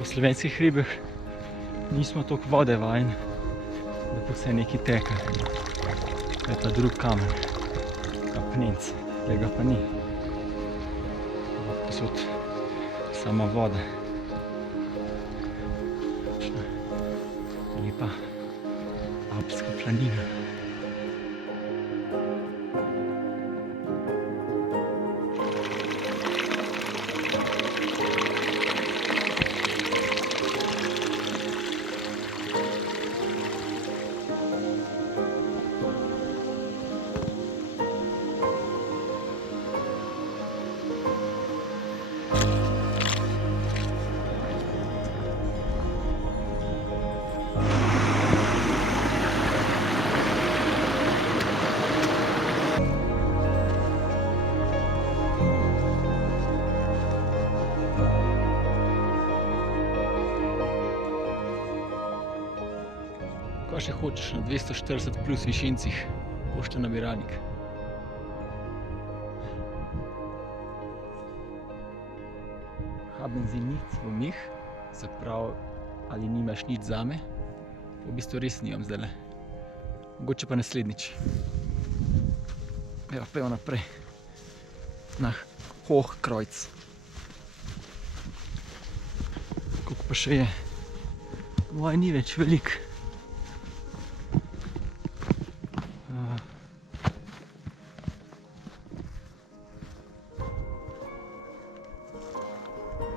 Po slovenskih hribih nismo toliko vode vajeni, da bo vse nekaj teka. To je pa drug kamen, kapnenc, tega pa ni. Posod sama voda. Lepa alpska planina. Kaj še hočeš na 240 plus višincih, pošte nabiralnik. Haben Sie nichts für mich? Se pravi, ali nimaš nič zame? V bistvu res nimam zdajle. Mogoče pa naslednjič. Evo, pejmo naprej. Na Hochkreuz. Koliko pa še je? Moje ni več veliko.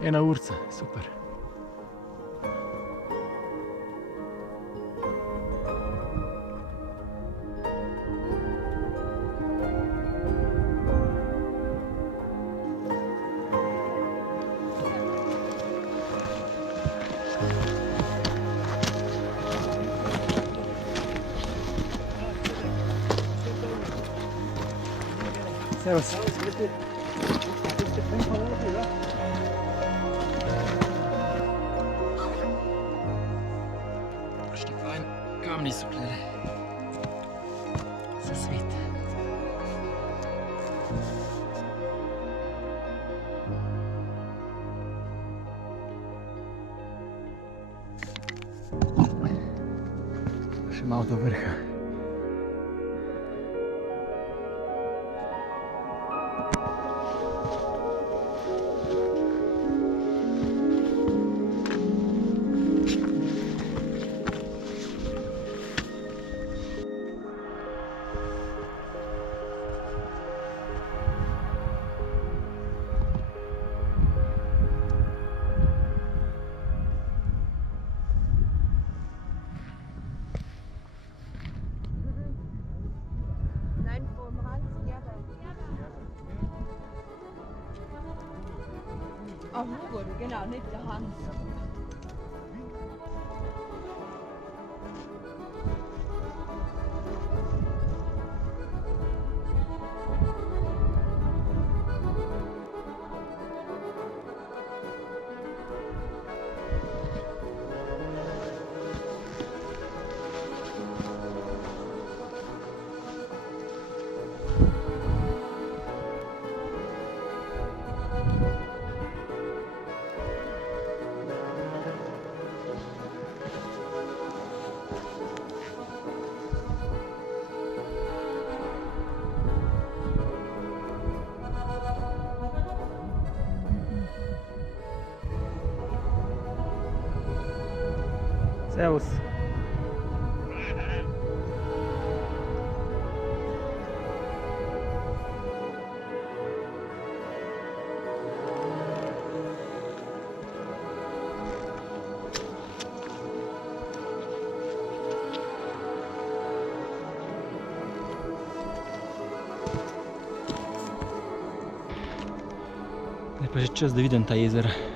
Ena urca, super. Servus. Kamni so klele. Za svet. Še malo do vrha. Auf Hugo, genau, nicht der Hans. Servus. Je pa že čas, da vidim ta jezera.